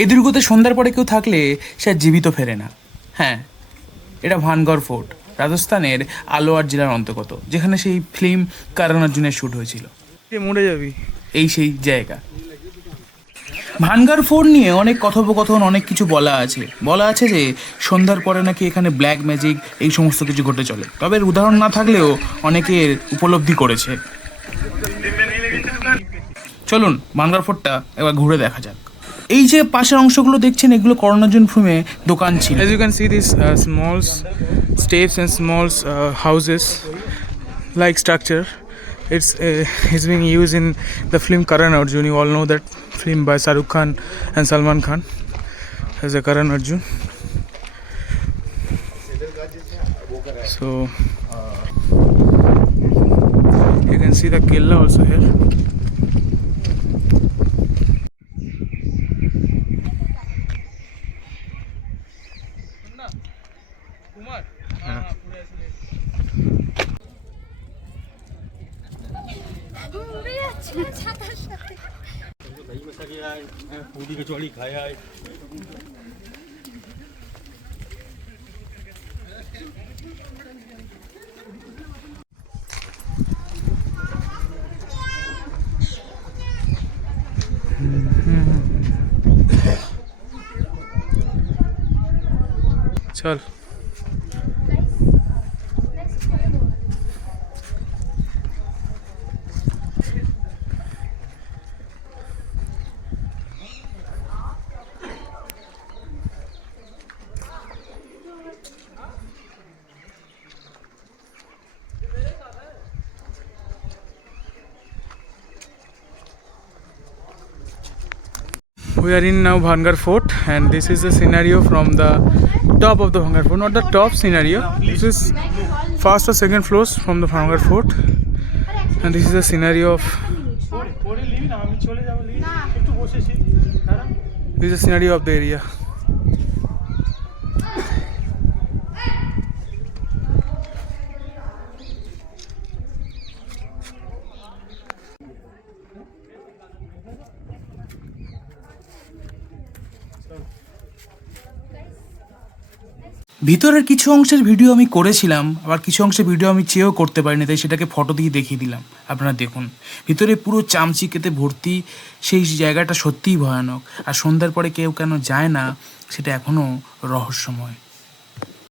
এই দুর্গতে সন্ধ্যার পরে কেউ থাকলে সে আর জীবিত ফেরে না। হ্যাঁ, এটা ভানগড় ফোর্ট, রাজস্থানের আলোয়ার জেলার অন্তর্গত, যেখানে সেই ফিল্ম কারণ অর্জুনের শ্যুট হয়েছিল। মরে যাবি। এই সেই জায়গা। ভানগড় ফোর্ট নিয়ে অনেক কথোপকথন, অনেক কিছু বলা আছে যে সন্ধ্যার পরে নাকি এখানে ব্ল্যাক ম্যাজিক এই সমস্ত কিছু ঘটে চলে। তবে এর উদাহরণ না থাকলেও অনেকের উপলব্ধি করেছে। চলুন ভানগড় ফোর্টটা এবার ঘুরে দেখা যাক। এই যে পাশের অংশগুলো দেখছেন, এগুলো করণার্জুন ফিল্মে দোকান ছিল। As you can see, these small steps and small houses like structure, it's being used in the film Karan Arjun. You all know that film by Shah Rukh Khan and Salman Khan as a Karan Arjun. So you can see the Killa also here. चल We are in now Bhangar Fort, and this is the scenario from the top of the Bhangar Fort. Not the top scenario. This is first or second floors from the Bhangar Fort, and this is the scenario of. This is the scenario of the area. ভিতরের কিছু অংশের ভিডিও আমি করেছিলাম, আবার কিছু অংশের ভিডিও আমি চেয়েও করতে পারিনি, তাই সেটাকে ফটো দিয়ে দেখিয়ে দিলাম। আপনারা দেখুন, ভিতরে পুরো চামচিকেতে ভর্তি। সেই জায়গাটা সত্যিই ভয়ানক। আর সন্ধ্যার পরে কেউ কেন যায় না, সেটা এখনও রহস্যময়।